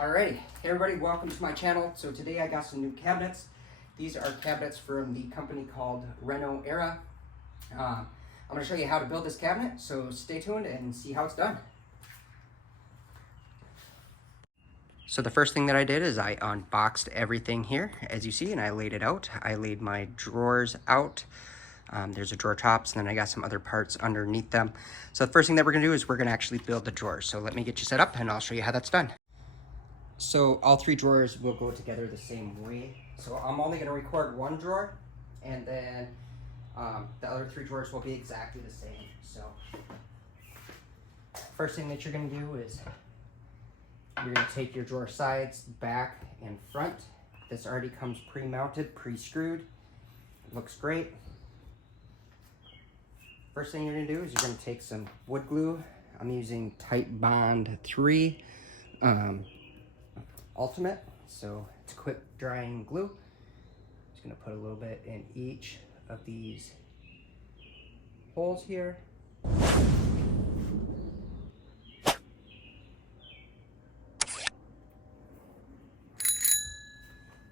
Alrighty, hey everybody, welcome to my channel. So today I got some new cabinets. These are cabinets from the company called RenoEra. I'm going to show you how to build this cabinet, so stay tuned and see how it's done. So the first thing that I did is I unboxed everything here, as you see, and I laid it out. I laid my drawers out. There's a drawer tops, and then I got some other parts underneath them. So the first thing that we're going to do is we're going to actually build the drawers. So let me get you set up, and I'll show you how that's done. So all three drawers will go together the same way. So I'm only going to record one drawer, and then the other three drawers will be exactly the same. So first thing that you're going to do is you're going to take your drawer sides, back and front. This already comes pre-mounted, pre-screwed. Looks great. First thing you're going to do is you're going to take some wood glue. I'm using Titebond 3 Ultimate, so it's quick drying glue. Just going to put a little bit in each of these holes here. Then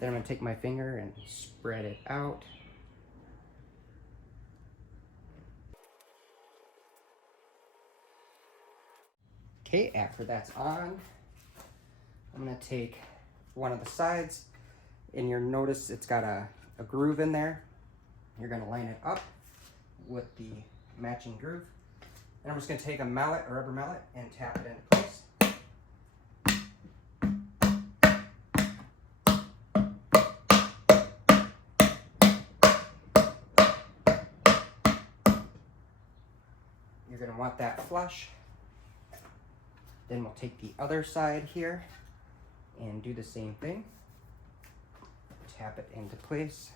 I'm going to take my finger and spread it out. Okay, after that's on, I'm going to take one of the sides, and you'll notice it's got a groove in there. You're going to line it up with the matching groove. And I'm just going to take a mallet, a rubber mallet, and tap it into place. You're going to want that flush. Then we'll take the other side here and do the same thing. Tap it into place.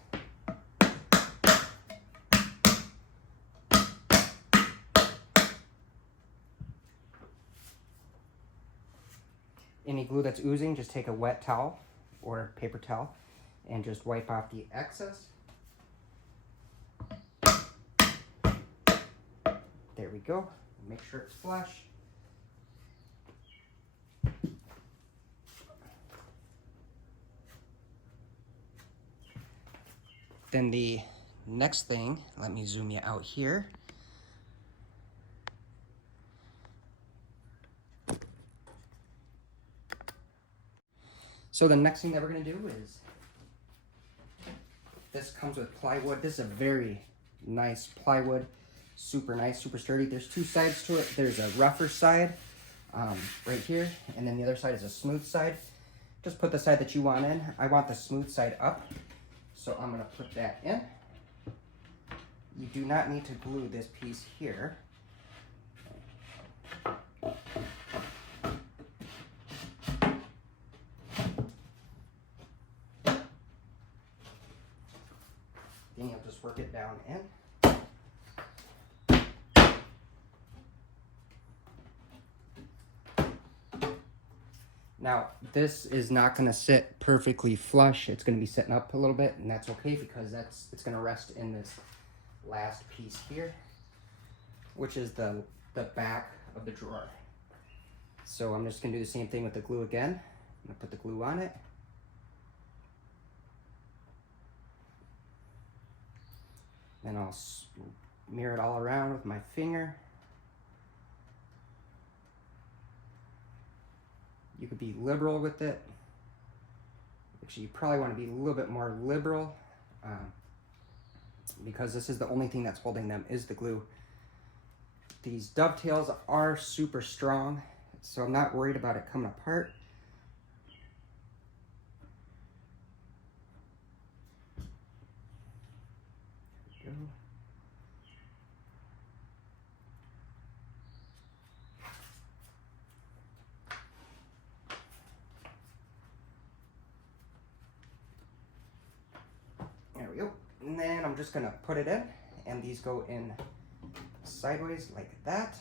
Any glue that's oozing, just take a wet towel or paper towel and just wipe off the excess. There we go. Make sure it's flush. Then the next thing, let me zoom you out here. So the next thing that we're going to do is, this comes with plywood. This is a very nice plywood. Super nice, super sturdy. There's two sides to it. There's a rougher side right here, and then the other side is a smooth side. Just put the side that you want in. I want the smooth side up, so I'm going to put that in. You do not need to glue this piece here. Then you'll just work it down in. Now, this is not going to sit perfectly flush. It's going to be sitting up a little bit, and that's okay because it's going to rest in this last piece here, which is the back of the drawer. So I'm just going to do the same thing with the glue again. I'm going to put the glue on it. Then I'll smear it all around with my finger. You could be liberal with it. Actually, you probably want to be a little bit more liberal because this is the only thing that's holding them is the glue. These dovetails are super strong, so I'm not worried about it coming apart. There we go. There we go. And then I'm just gonna put it in, and these go in sideways like that.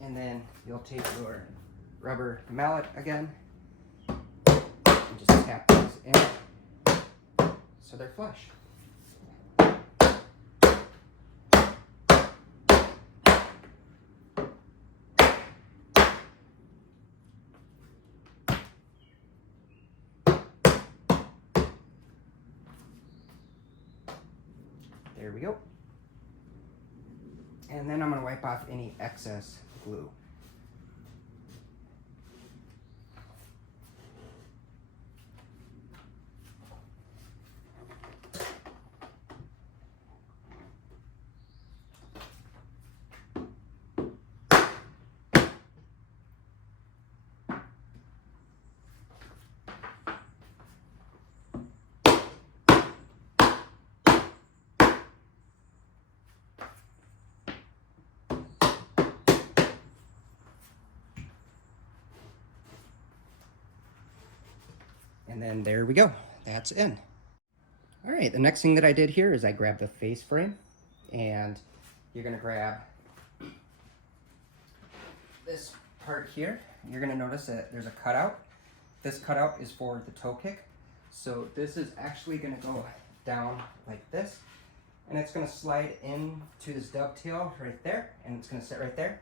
And then you'll take your rubber mallet again and just tap these in so they're flush. There we go. And then I'm going to wipe off any excess glue. And then there we go, that's in. All right, the next thing that I did here is I grabbed the face frame, and you're gonna grab this part here. You're gonna notice that there's a cutout. This cutout is for the toe kick. So this is actually gonna go down like this, and it's gonna slide into this dovetail right there, and it's gonna sit right there.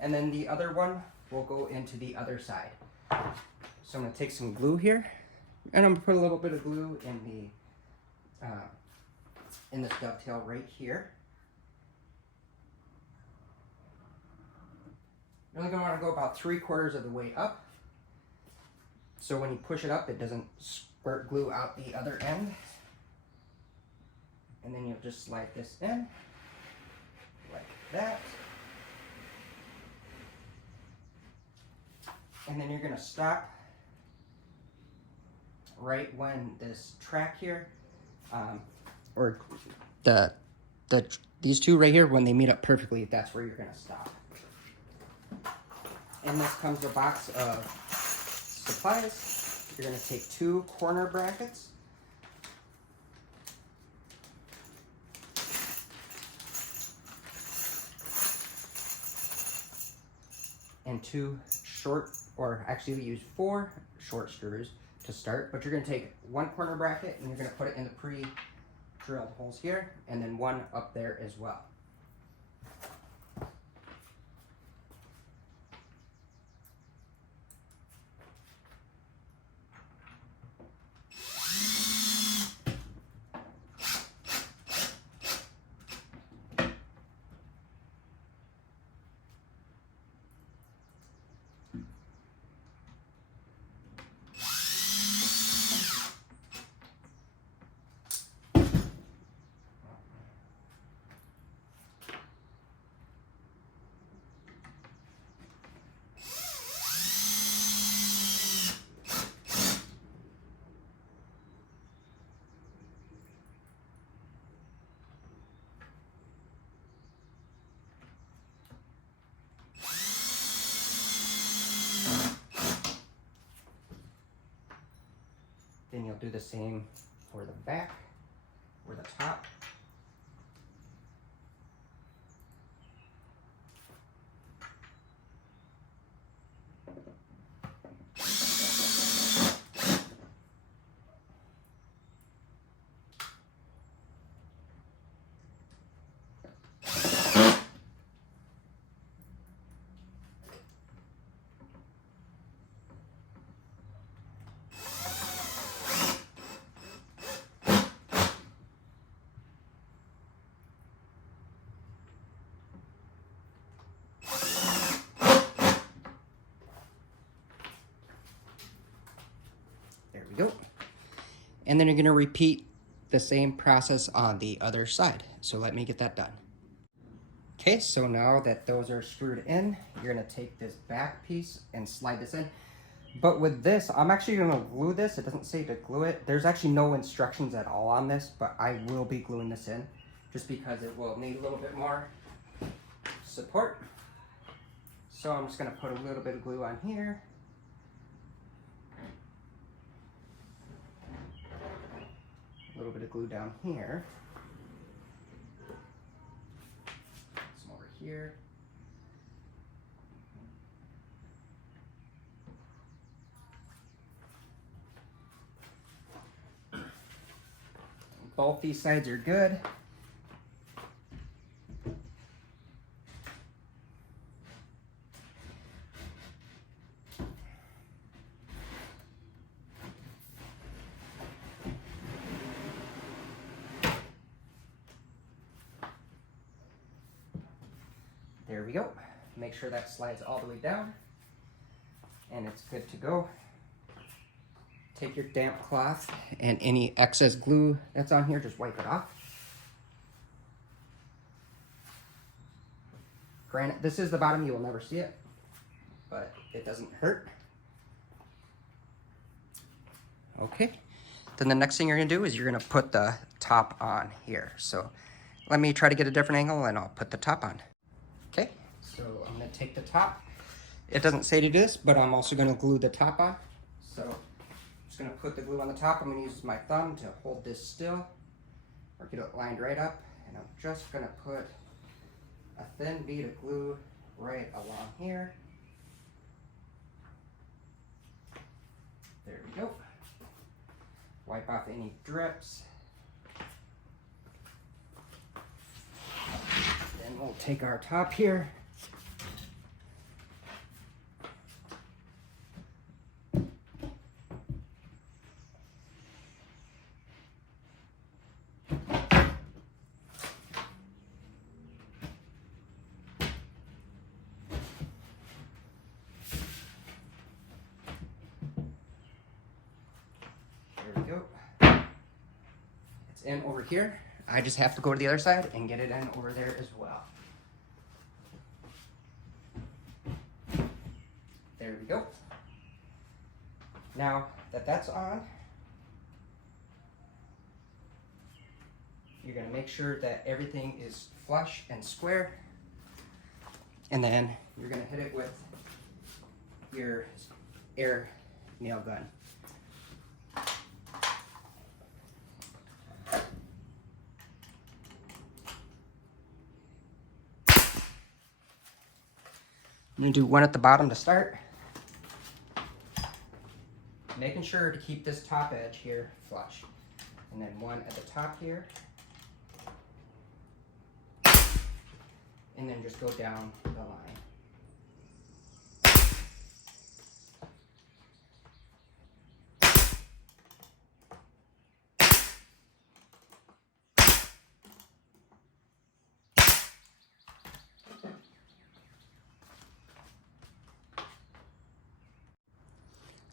And then the other one will go into the other side. So I'm gonna take some glue here, and I'm gonna put a little bit of glue in this dovetail right here. You're only gonna wanna go about 3/4 of the way up. So when you push it up, it doesn't squirt glue out the other end. And then you'll just slide this in, like that. And then you're gonna stop right when this track here, or these two right here, when they meet up perfectly, that's where you're gonna stop. And this comes a box of supplies. You're gonna take 2 corner brackets. And 2 short, or actually we use 4 short screws to start, but you're gonna take 1 corner bracket and you're gonna put it in the pre-drilled holes here, and then 1 up there as well. Then you'll do the same for the back or the top. There we go. And then you're gonna repeat the same process on the other side. So let me get that done. Okay, so now that those are screwed in, you're gonna take this back piece and slide this in. But with this, I'm actually gonna glue this. It doesn't say to glue it. There's actually no instructions at all on this, but I will be gluing this in just because it will need a little bit more support. So I'm just gonna put a little bit of glue on here. A little bit of glue down here. Some over here. Both these sides are good. There we go. Make sure that slides all the way down and it's good to go. Take your damp cloth and any excess glue that's on here, just wipe it off. Granted, this is the bottom, you will never see it, but it doesn't hurt. Okay, then the next thing you're gonna do is you're gonna put the top on here. So let me try to get a different angle and I'll put the top on. Okay, so I'm gonna take the top. It doesn't say to do this, but I'm also gonna glue the top on. So I'm just gonna put the glue on the top. I'm gonna use my thumb to hold this still or get it lined right up. And I'm just gonna put a thin bead of glue right along here. There we go. Wipe off any drips. Then we'll take our top here. There we go. It's in over here. I just have to go to the other side and get it in over there as well. There we go. Now that that's on, you're gonna make sure that everything is flush and square. And then you're gonna hit it with your air nail gun. I'm gonna do one at the bottom to start. Making sure to keep this top edge here flush. And then one at the top here. And then just go down the line.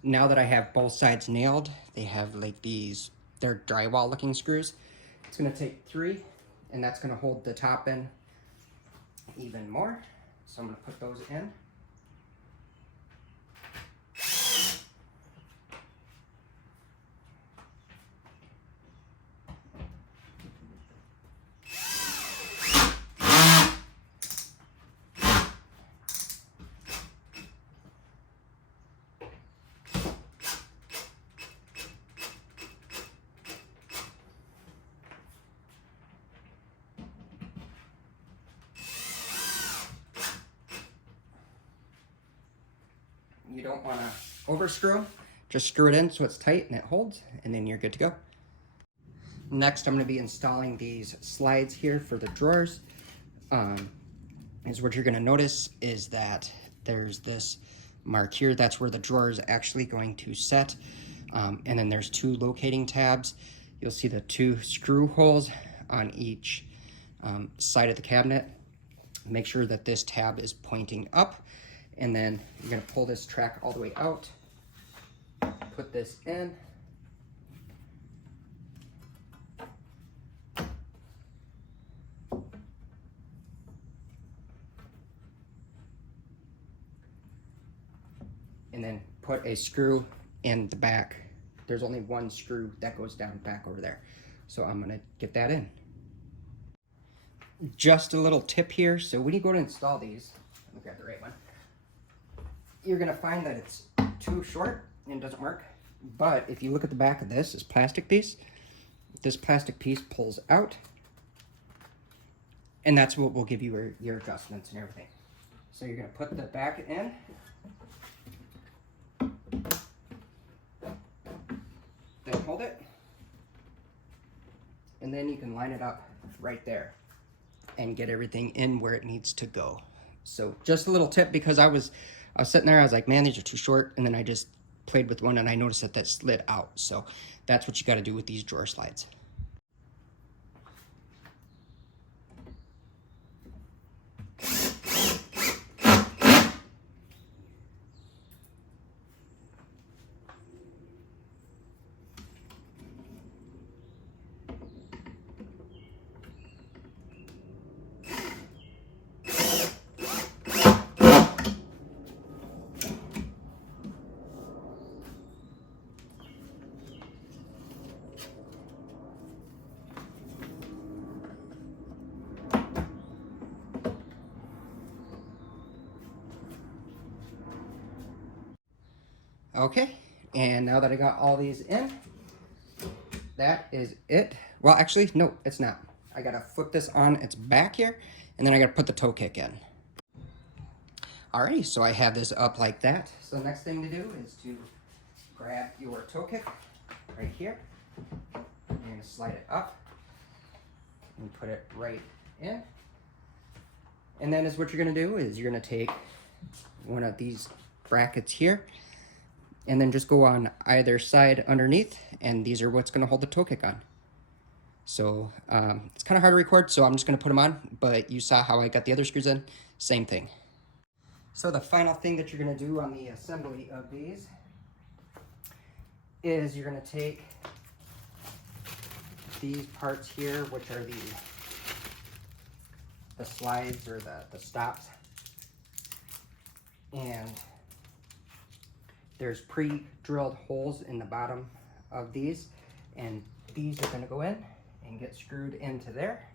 Now that I have both sides nailed, they have like these, they're drywall looking screws. It's gonna take 3 and that's gonna hold the top in even more. So I'm gonna put those in. You don't want to over screw them. Just screw it in so it's tight and it holds, and then you're good to go. Next, I'm going to be installing these slides here for the drawers. Is what you're going to notice is that there's this mark here. That's where the drawer is actually going to set. And then there's 2 locating tabs. You'll see the 2 screw holes on each side of the cabinet. Make sure that this tab is pointing up. And then you're gonna pull this track all the way out, put this in, and then put a screw in the back. There's only 1 screw that goes down back over there. So I'm gonna get that in. Just a little tip here. So when you go to install these, let me grab the right one. You're gonna find that it's too short and doesn't work. But if you look at the back of this plastic piece, this plastic piece pulls out, and that's what will give you your adjustments and everything. So you're gonna put the back in, then hold it, and then you can line it up right there and get everything in where it needs to go. So just a little tip, because I was sitting there, I was like, man, these are too short. And then I just played with one and I noticed that slid out. So that's what you got to do with these drawer slides. Okay, and now that I got all these in, that is it. Well, actually, no, it's not. I gotta flip this on its back here, and then I gotta put the toe kick in. Alrighty, so I have this up like that. So the next thing to do is to grab your toe kick right here. You're gonna slide it up and put it right in. And then is what you're gonna do is you're gonna take one of these brackets here and then just go on either side underneath, and these are what's gonna hold the toe kick on. So it's kind of hard to record, so I'm just gonna put them on, but you saw how I got the other screws in, same thing. So the final thing that you're gonna do on the assembly of these is you're gonna take these parts here, which are the slides or the stops, and there's pre-drilled holes in the bottom of these, and these are gonna go in and get screwed into there.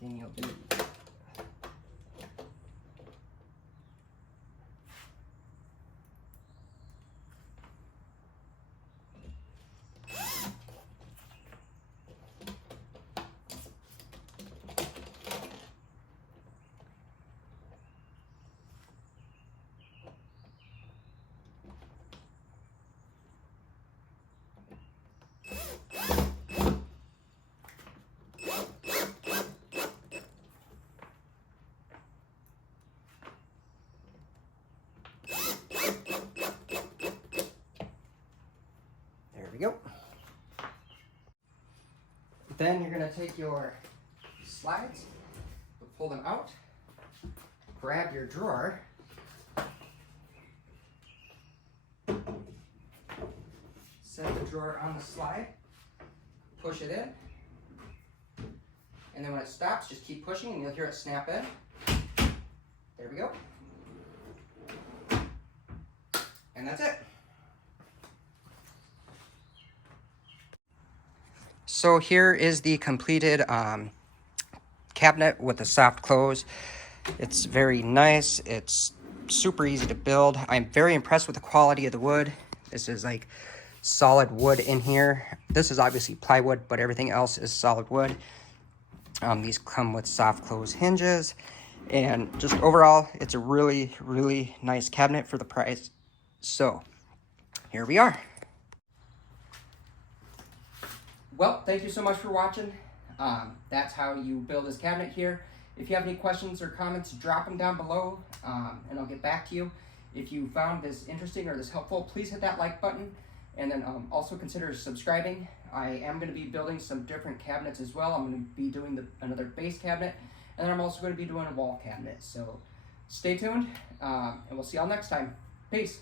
Then you'll do go. Then you're gonna take your slides, pull them out, grab your drawer, set the drawer on the slide, push it in, and then when it stops, just keep pushing and you'll hear it snap in. There we go. And that's it. So here is the completed cabinet with the soft close. It's very nice. It's super easy to build. I'm very impressed with the quality of the wood. This is like solid wood in here. This is obviously plywood, but everything else is solid wood. These come with soft close hinges, and just overall, it's a really, really nice cabinet for the price. So here we are. Well, thank you so much for watching. That's how you build this cabinet here. If you have any questions or comments, drop them down below, and I'll get back to you. If you found this interesting or this helpful, please hit that like button, and then also consider subscribing. I am going to be building some different cabinets as well. I'm going to be doing another base cabinet, and then I'm also going to be doing a wall cabinet. So stay tuned, and we'll see y'all next time. Peace.